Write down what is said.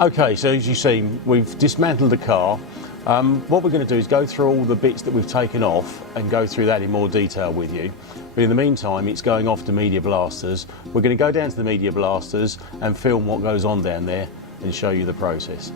Okay, so as you see, we've dismantled the car. What we're going to do is go through all the bits that we've taken off and go through that in more detail with you. But in the meantime, it's going off to media blasters. We're going to go down to the media blasters and film what goes on down there and show you the process.